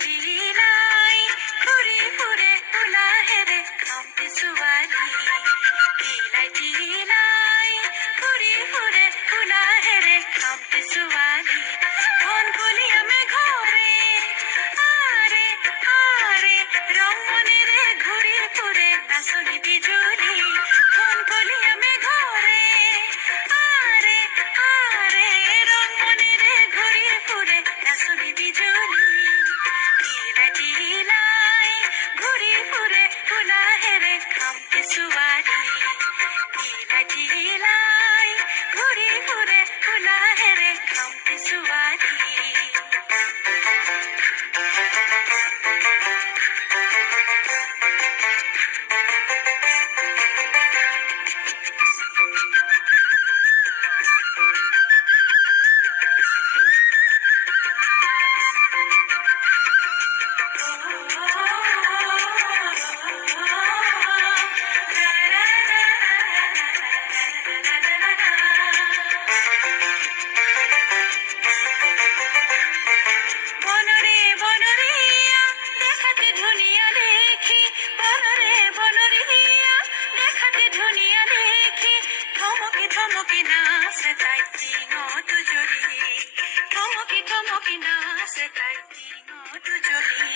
টিলাই ঘুরে ঘুরে তুলা হেরে খামতে সুয়ারি টিলাই টিলাই ঘুরে ঘুরে তুলা হেরে খামতে সুয়ারি ধন বলিয়া মে ঘরে আরে আরে রং মনে রে ঘুরে ঘুরে নাচনি বিজুলি ধন বলিয়া মে ঘরে আরে আরে রং মনে রে ঘুরে ঘুরে নাচনি বিজুলি টিলাই ঘুরে ঘুরে তুলা হেরে খামতে সুয়ারি টিলাই টিলাই ঘুরে ঘুরে তুলা হেরে খামতে সুয়ারি বনরে বনরিয়া দেখাতে ধুনিয়া দেখি বনরে বনরিয়া দেখাতে ধুনিয়া দেখি থমকে থমকে নাচে তাই তিন দুজলি থমকে থমকে নাচে তাই তিন দুজলি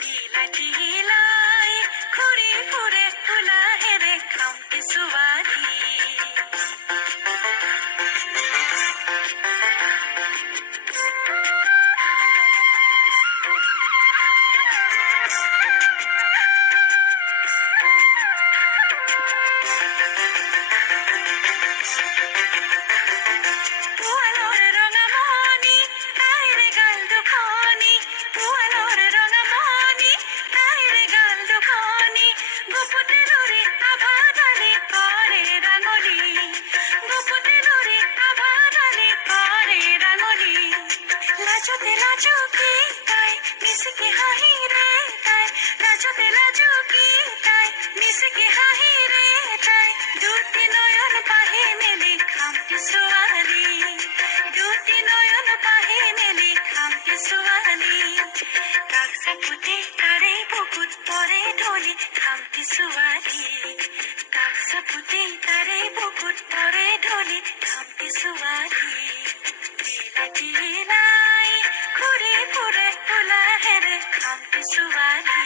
টিলাই টিলাই ঘুরে ঘুরে তুলা হেরে খামতে সুয়ারি পুয়ালোর রঙামণি তাইরে গাল দুখানি পুয়ালোর রঙামণি তাইরে গাল দুখানি গুপুতে লুরি আভাদালি করে রাঙলি গুপুতে লুরি আভাদালি করে রাঙলি লাজতে লাজুকি তাই মিশকে হাহি রে তাই লাজতে লাজুকি তাই মিশকে হাহি রে তাই দুটি নয়ন পাহে মেলে খামতে সুয়ালি দুটি নয়ন পাহে মেলে খামতে সুয়ালি কাকসা পুতে তারে বুকুত পরে ঢোলি খামতে সুয়ালি কাকসা পুতে তারে বুকুত পরে ঢোলি খামতে সুয়ালি টিলাই টিলাই ঘুরে ঘুরে তুলা হেরে খামতে সুয়ালি